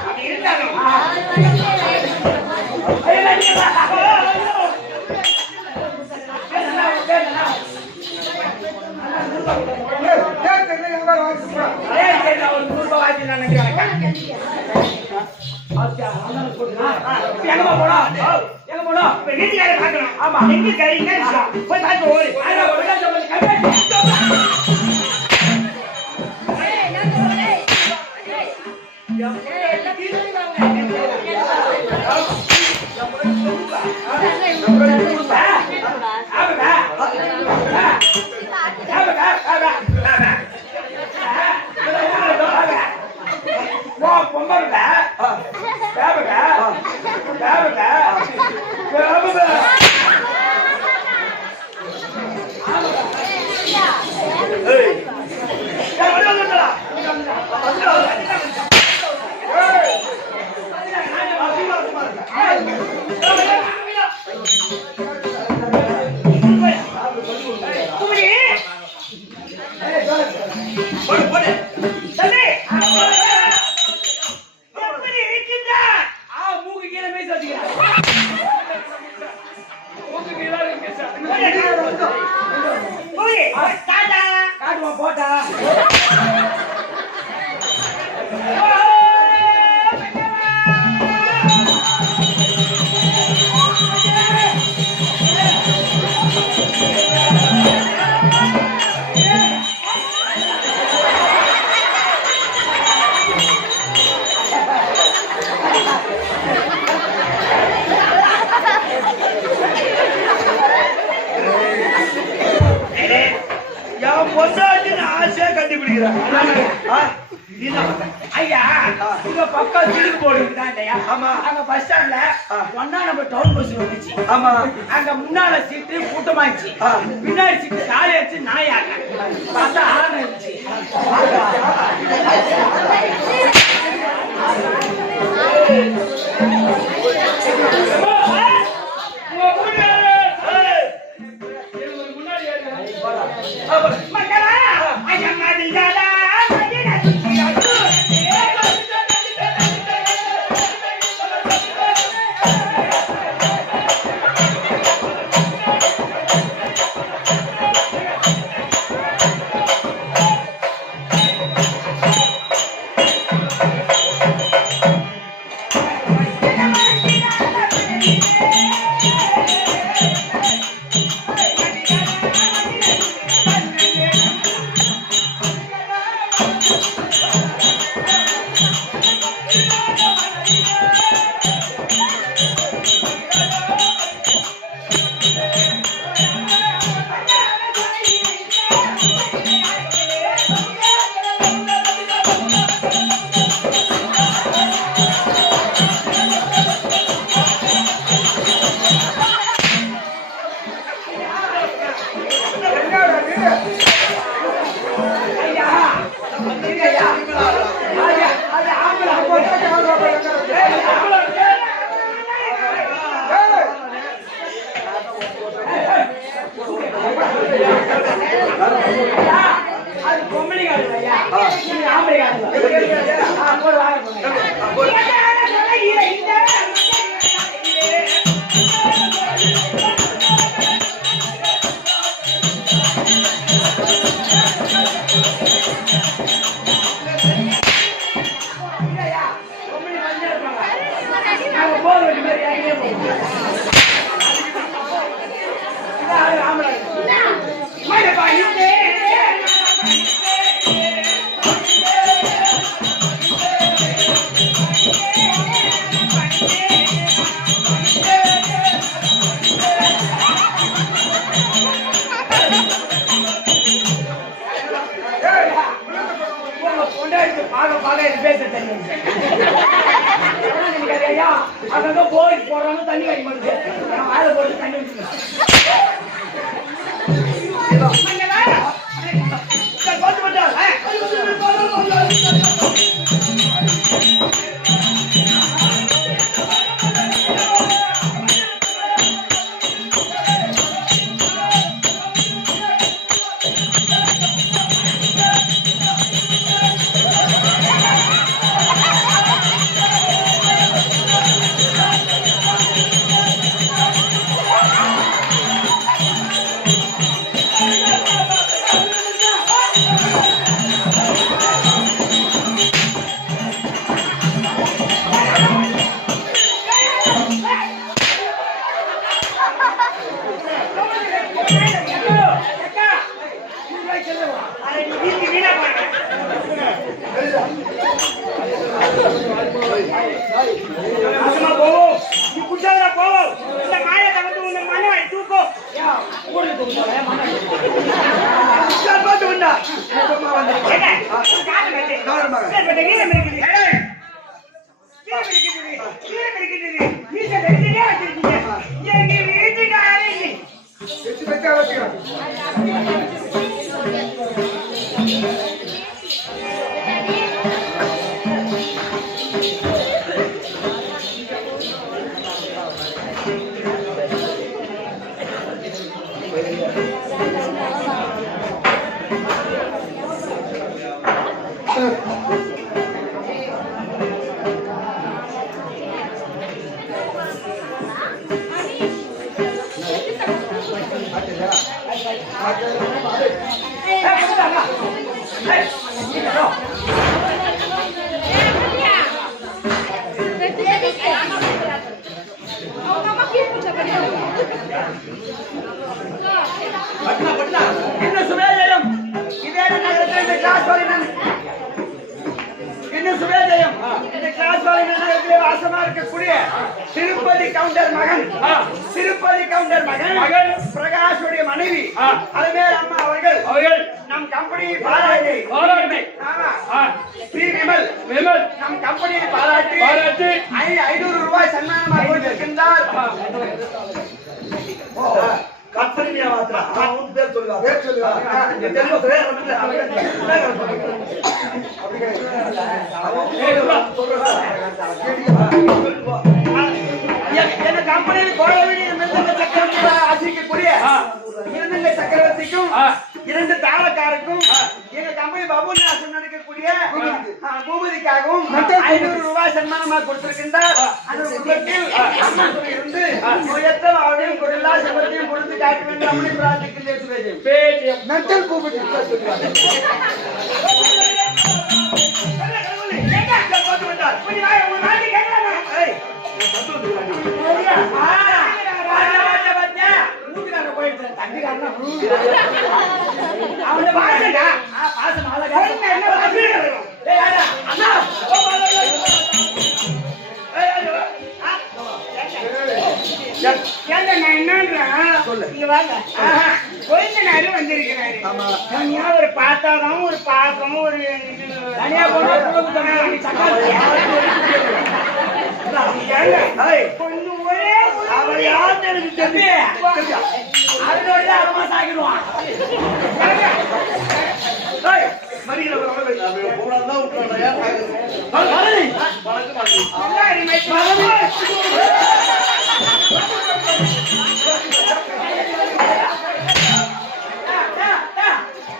அப்படி இருந்தாலும் வீட்டுக்கார பாக்கணும் ஆமா எங்க கறி போய் பார்த்து ஓடு என் பொண்டாட்டின்னு ஆசையா கண்டுபிடிக்கிறேன். ஐயா, இங்க பக்கம் திருப்பி போடுதான் இல்லையா? ஆமா. அங்க பஸ் ஸ்டாண்ட்ல ஒன்னா நம்ம டவுன் பஸ் வந்துச்சு. ஆமா. அங்க முன்னால சீட்டு கூட்டமாச்சு, பின்னாடி சீட்டு காலி வச்சு நாயாங்க பார்த்தா ஆன இருந்துச்சு. அது பொம்பளை காடு ஐயா, ஆம்பளை அங்க போய் போறாங்க தண்ணி கட்டி மாட்டேங்குது. ஆளை போட்டு தண்ணி இந்த கிளாஸ் வாசமா இருக்கக்கூடிய திருப்பதி கவுண்டர் மகன் பிரகாஷுடைய மனைவி அதுமேல் அம்மா அவர்கள் நம் கம்பெனியை பாராட்டி விமல் நம் கம்பெனியை பாராட்டி 500 ரூபாய் சன்மானமாக கொடுத்திருக்கின்றார். கம்பெனி மாத்திரா அவன் பேர் சொல்லுவா இந்த தெலுங்கு பேர் எங்க கம்பெனியில் போட வேண்டிய மிருதங்க சக்கரவர்த்தி ஆசிரியக்கூடிய மிருதங்க சக்கரவர்த்திக்கும் 2 தாளக்காருக்கும் எங்க கம்பெனி பபுநாசன் நடிக்கக்கூடிய பூமதிக்காகவும் 500 ரூபாய் சன்மானமாக கொடுத்திருக்கின்றார். அந்த குடும்பத்தில் அம்மன் துணை இருந்து நோயற்ற அவனையும் கொடில்லா செல்வத்தையும் கொடுத்து காட்ட வேண்டும் அப்படி பிரார்த்திக்கின்றேன். சுரேஜ் மென்டல் பூமதி அவன பாசடா பாசம் அழகா என்ன அண்ணா ஏங்க நான் என்னன்றா இங்க வாங்க கொஞ்ச நேரம் வந்திருக்கிறாரு. தனியா ஒரு பார்த்தாதான் ஒரு பாசம் ஒரு தனியா கொஞ்சம் ஒரே அவர் யார் எனக்கு தெரியும் அதோட அம்மா சாகிடுவான்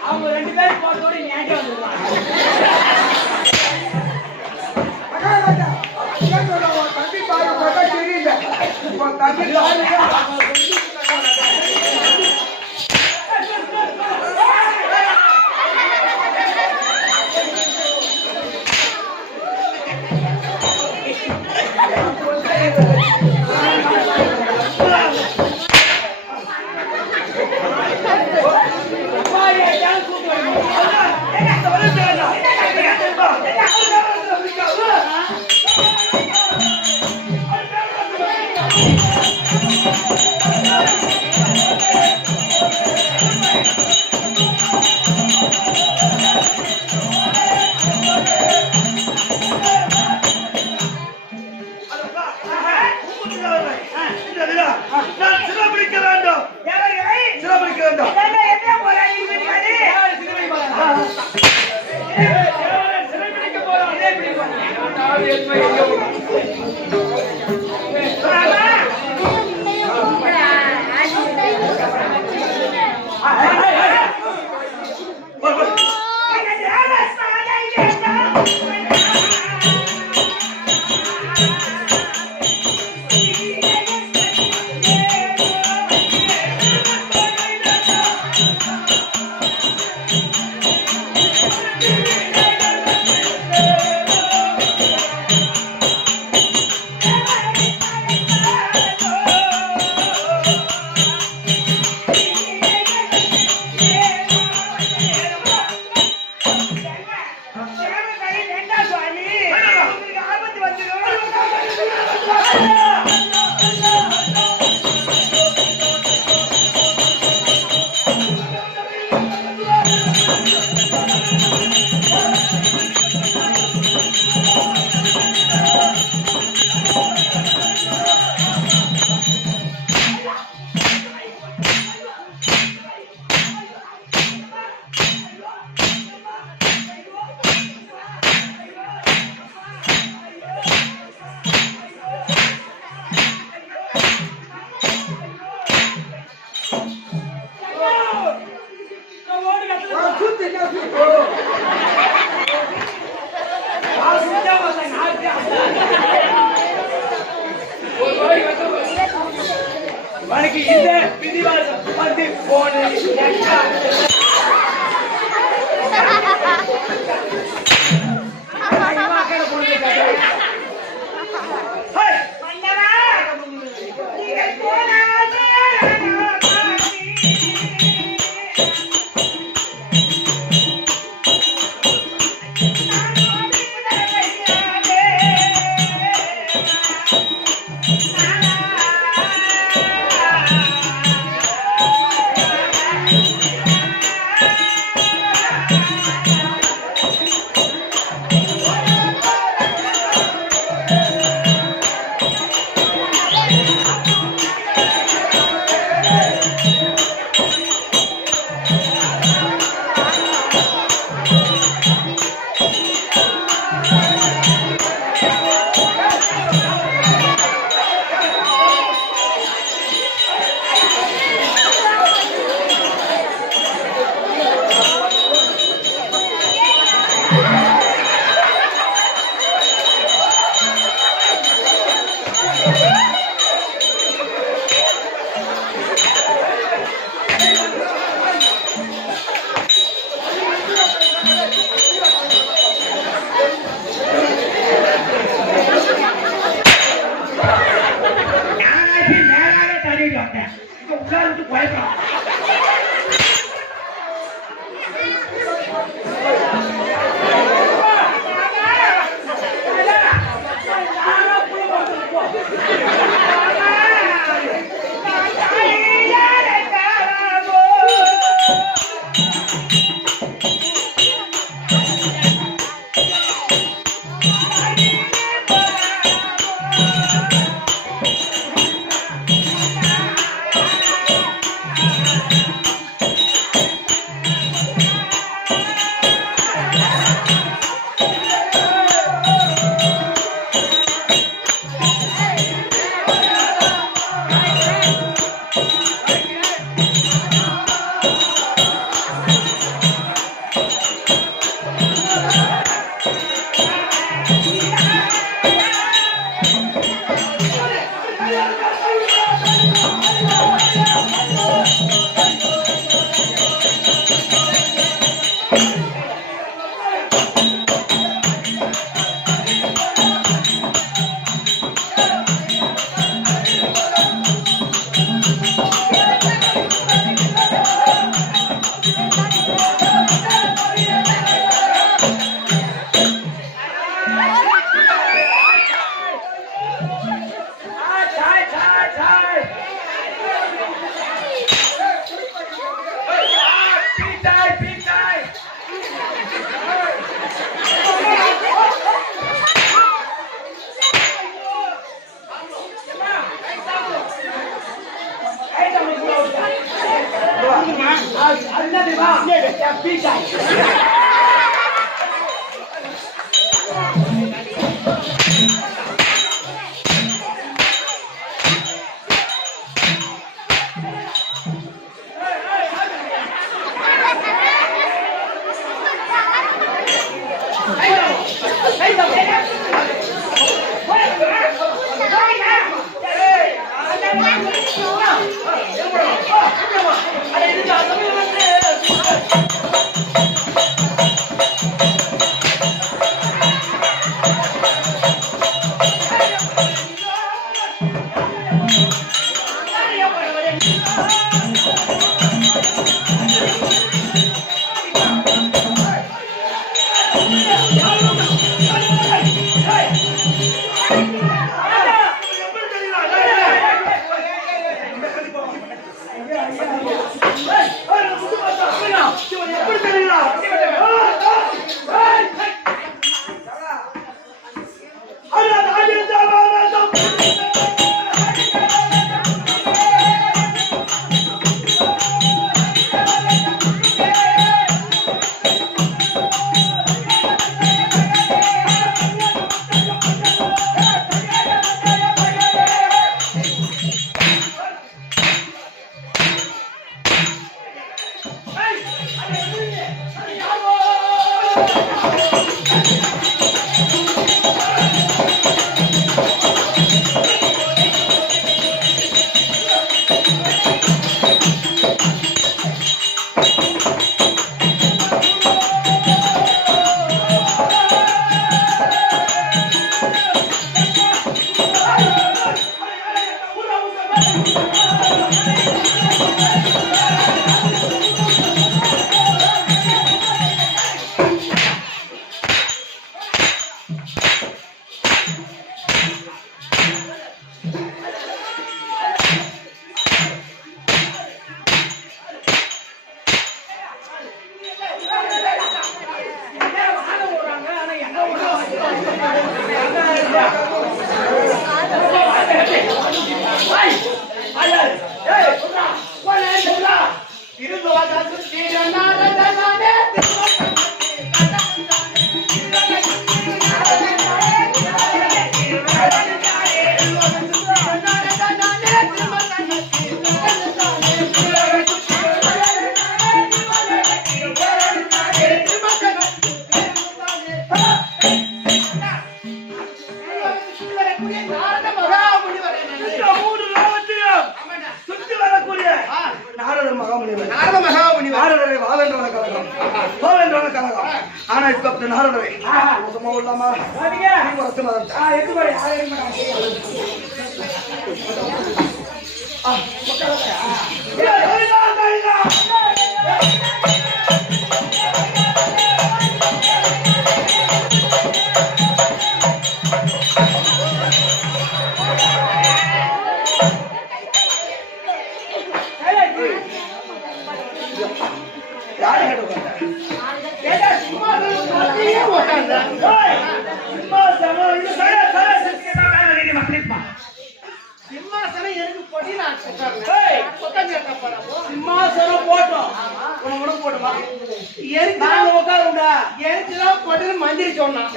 அவங்க 2 பேரும் போறதோட நீங்க உனக்கு இந்த பிடிவாதம் வந்து போன இருக்கணும். சிம்மாசனம் போட்டோம் போட்டுமா உட்காருண்டா எனக்குலாம் போட்டு மந்திரி சொன்னான்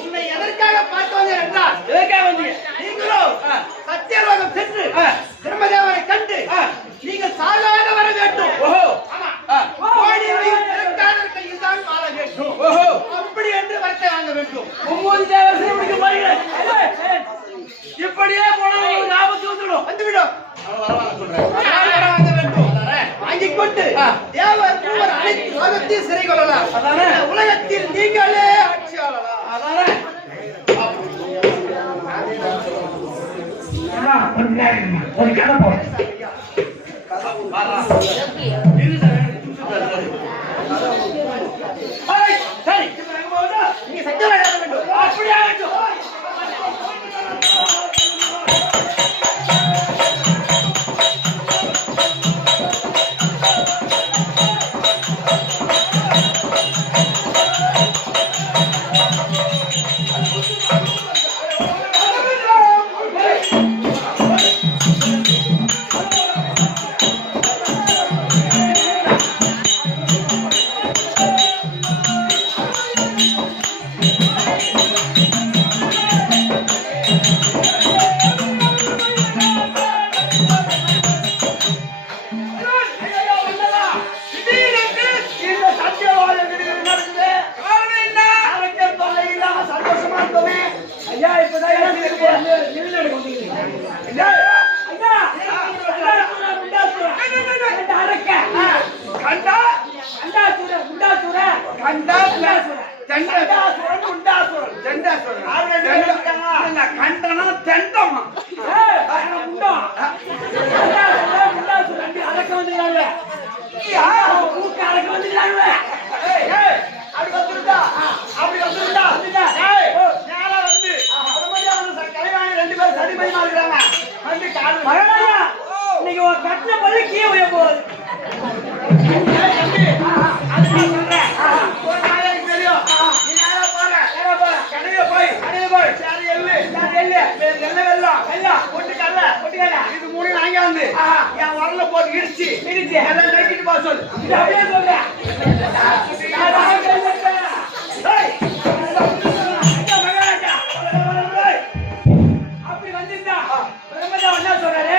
உன்னை எதற்காக பார்த்து வந்தேன் என்றால் நீங்களோ சத்தியலோகம் சென்று பிரம்மதேவனை கண்டு நீங்கள் சாகாத வர வேண்டும். அப்படி என்று வரத்தை வாங்க வேண்டும். இப்படியே போனவங்க ஆபத்து வந்துடும் வந்துவிடும். வாங்க வேண்டும். வாங்கிக் கொண்டு தேவர் மூவர் அனைத்து உலகத்தையும் சிறை கொள்ளலாம். உலகத்தில் நீங்களே ஆட்சியாளலாம். ஒரு கதை போறேன் சரி நீங்க சத்தியலோகம் வேண்டும். அப்படியே ஆகட்டும். கட்டின போது கீழே உய போகுது. தெரியும். நீ நேரா போற கடையில போய் சரி எல்லு என் வரல போட்டு இடிச்சு எல்லாம் நக்கிட்டு பா சொல்லு. இது அப்படியே சொல்லு. நான் தான் கேட்டேன். அப்படி வந்துட்டா பிரம்மதேவன் என்ன சொல்றாரு?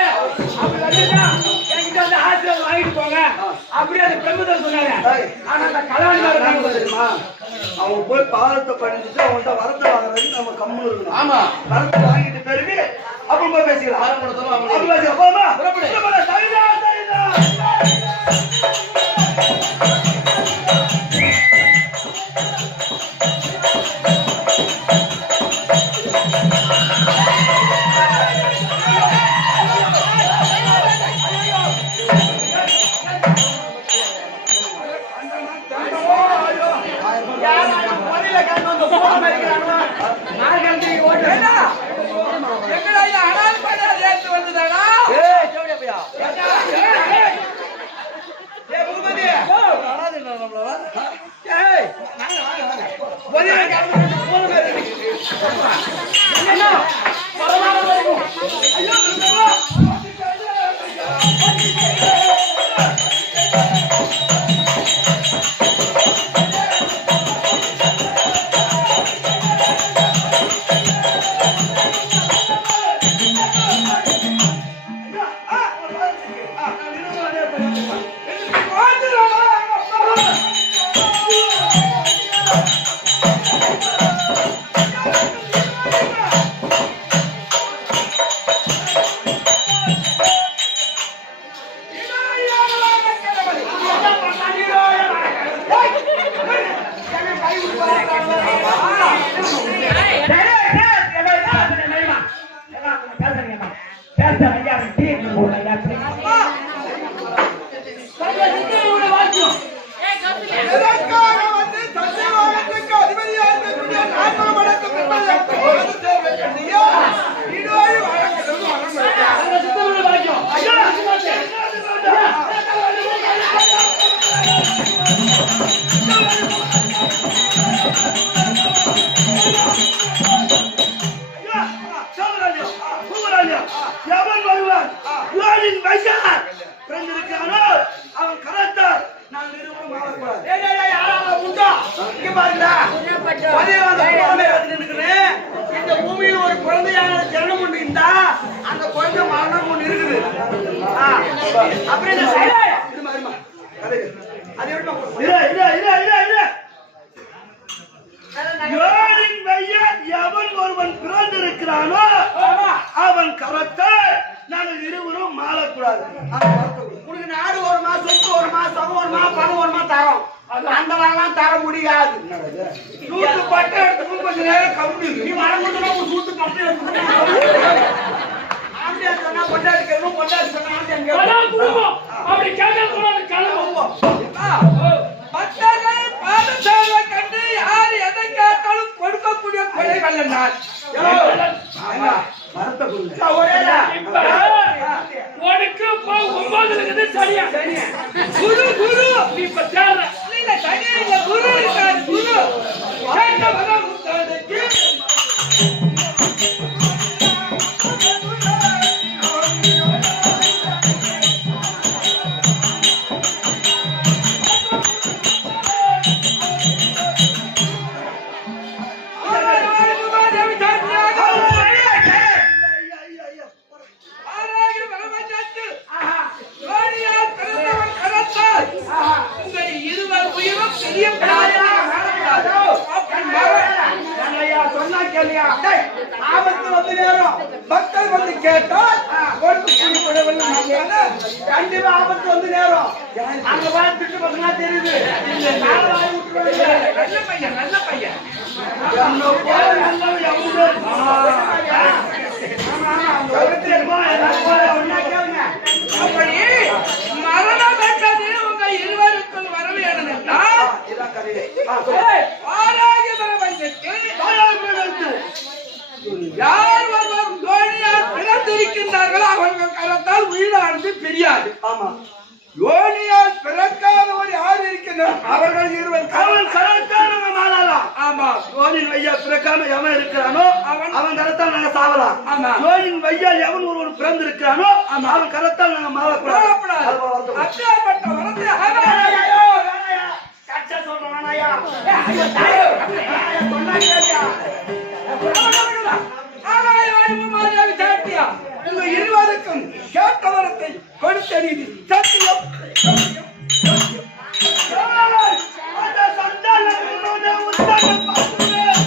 அப்படி வந்துட்டா என்கிட்ட வந்து ஆசீர்வாதம் வாங்கிட்டு போங்க. அப்படியே அந்த பிரம்மதேவன் சொன்னாரு. ஆனா அந்த கலவாணி தெரியுமா, அவன் போய் பாலத்தை பண்ணிட்டு அவன்கிட்ட வரத்தை வாங்குறதுக்கு நம்ம கம்முன்னு இருக்கணும். ஆமா வரத்தை வாங்கிட்டு பிறகு அப்புறம் போய் பேசிக்கலாம். அப்படி பேசிக்கலாம். போமா சரிதா சரிதா. இந்த பூமியில் ஒரு குழந்தையான ஜனனம் ஒண்ணு இருந்தா அந்த குழந்தை மரணம் ஒண்ணு இருக்குது. அப்புறம் எவன் ஒருவன் பிறந்திருக்கிறானோ அவன் கரத்தை நாங்கள் இருவரும் மாறக்கூடாது. உனக்கு நாடு ஒரு மாசம், சொத்து ஒரு மாசம், ஒரு மாசம், பணம் ஒரு மாசம் தரோம். அந்த மாதிரிலாம் தர முடியாது. சூட்டு பட்டை எடுத்து கொஞ்ச நேரம் கம்மி. நீ வரமுடினா உன் சூட்டு பட்டை எடுத்து ஆண்டியா சொன்னா கொண்டாடி கேட்கணும், கொண்டாடி சொன்னா அப்படி கேட்க கிளம்புவோம். பக்தர்கள் பாதசேவை கண்டு யார் எதை கேட்டாலும் கொடுக்கக்கூடிய கொடை வல்லன் நான். உனக்கு 9 இருக்குது சரியா? குரு குரு நீ இப்ப தேர்ற இல்ல சரியா இல்ல குரு இருக்காரு. குரு கேட்ட மகன் முத்தாதக்கு ஆபத்து வந்து நேரம் பக்தர் வந்து கேட்டால் கண்டிப்பா ஆபத்து வந்து நேரம் அங்க பார்த்துட்டு பசங்க தெரியுது. நல்ல பையன் நல்ல பையன் அப்படி மரணம் பெற்றது உங்க இருவருக்குள் வர வேண்டும் என்றால் யார் ஒருவர் யோனியால் பிறந்திருக்கின்றார்களோ அவர்கள் கரத்தால் உயிரானது பிரியாது. ஆமா, யோனியால் பிறக்காதவர் யார் இருக்கின்றனர் அவர்கள் இருவர் கரத்தால் மாறலாம். ஆமா யோனின் வையா பிறக்காம எவன் இருக்கிறானோ அவன் கரத்தால் நாங்க சாவலாம். ஆமா. யோனின் வையால் எவன் ஒருவன் பிறந்து இருக்கிறானோ அவன் கரத்தால் நாங்க மாறக்கூடாது. அப்பேற்பட்ட வரத்தை கச்சா சொல்றேன் வேணாயா. இந்த இருவருக்கும் கேட்ட வரத்தை கொடுத்த நீதி சத்தியம் சத்தியம் சத்தியம். அந்த சந்தானங்களோட உத்தரவு பார்க்கிறேன்.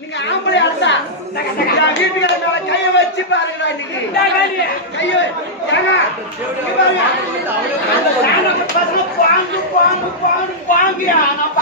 நீங்க ஆம்பளை அரசா வீட்டுக்கு கைய வச்சு பாருங்க இன்னைக்கு கைய பாங்கு பாங்கு பாங்கு பாங்கியா நான்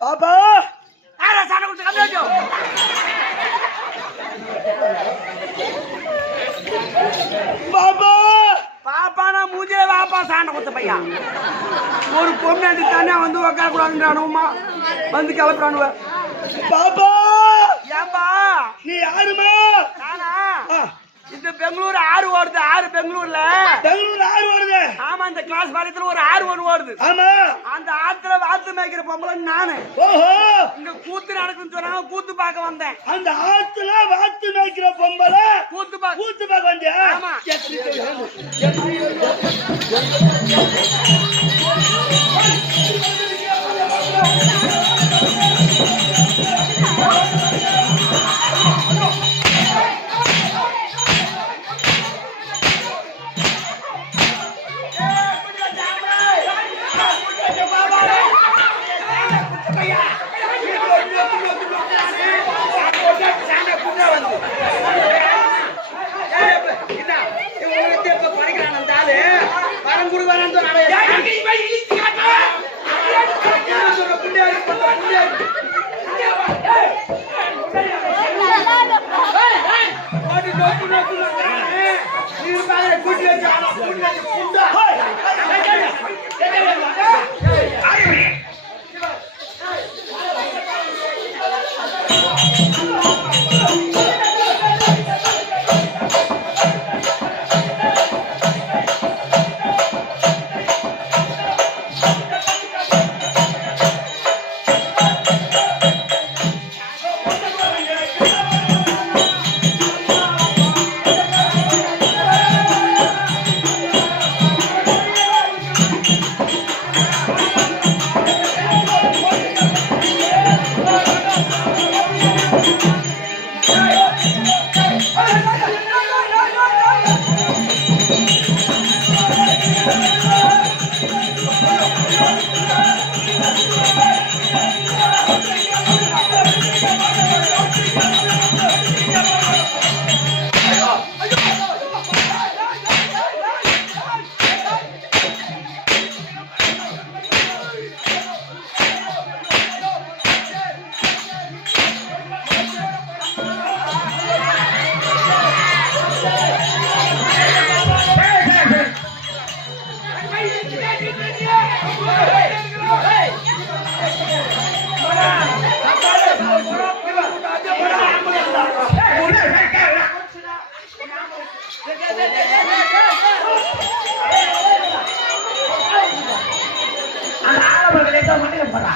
பாப்பா பாப்பா பாப்பானா மூஞ்சில வாப்பா சாண்ட குத்த பையா ஒரு பொண்ணு தானே வந்து உட்கார கூடாதுன்றானுமா வந்து கிளப்புறானுவ பாப்பா ஏன்பா நீ யாருமா? நானா இந்த பெங்களூர் ஆறு ஓடுது ஆறு பெங்களூர்ல பெங்களூர் ஆறு வருது. ஆமா இந்த கிளாஸ் பாளையத்துல ஒரு ஆறு ஒன்று ஓடுது. ஆமா அந்த ஆத்துல வாத்து மேய்க்கிற பொம்பளை நானு. ஓஹோ இங்க கூத்து நடக்குன்னு சொன்னாங்க கூத்து பார்க்க வந்தேன். அந்த ஆத்துல வாத்து மேய்க்கிற பொம்பளை கூத்து பார்க்க வந்தியா? ஆமா. அந்த ஆலமரத்துல ஏதோ மண்ணில போறா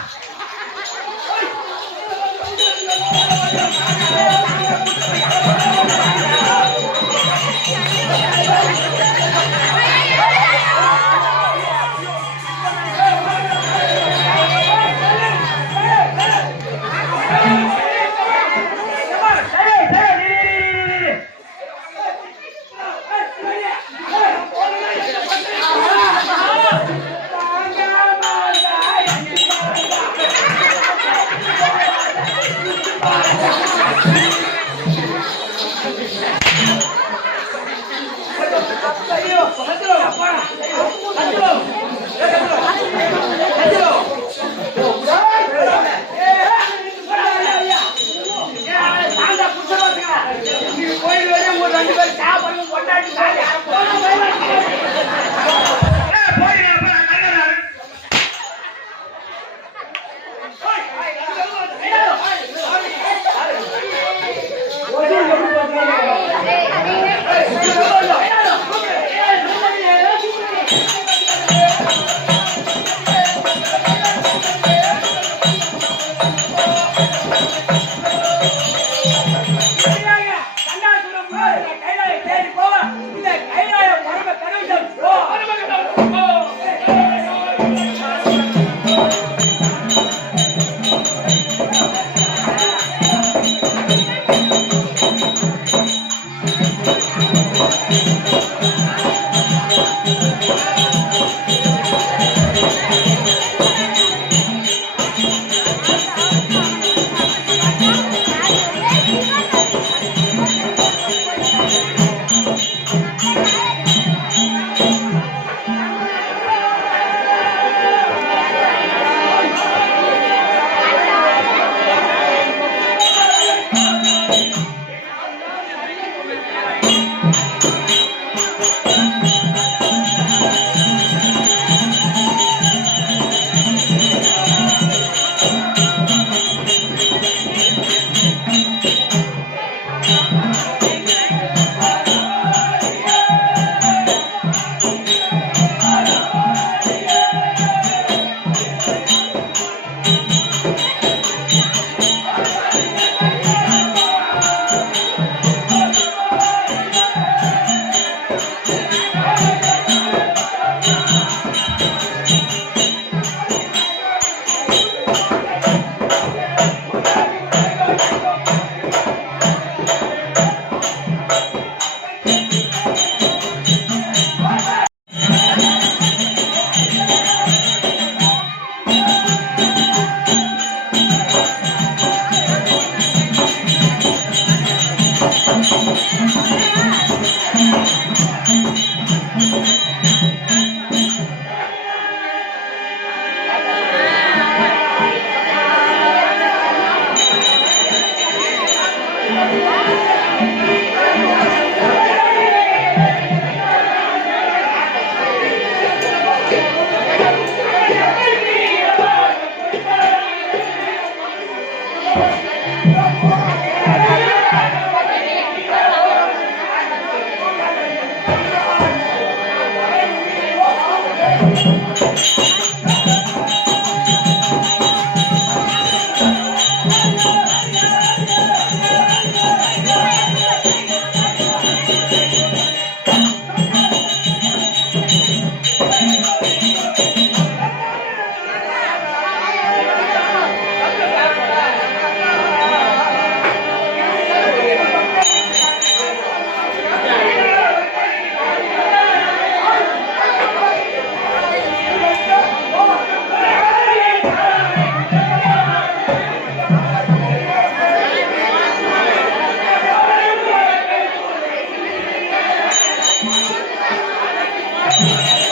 Thank you.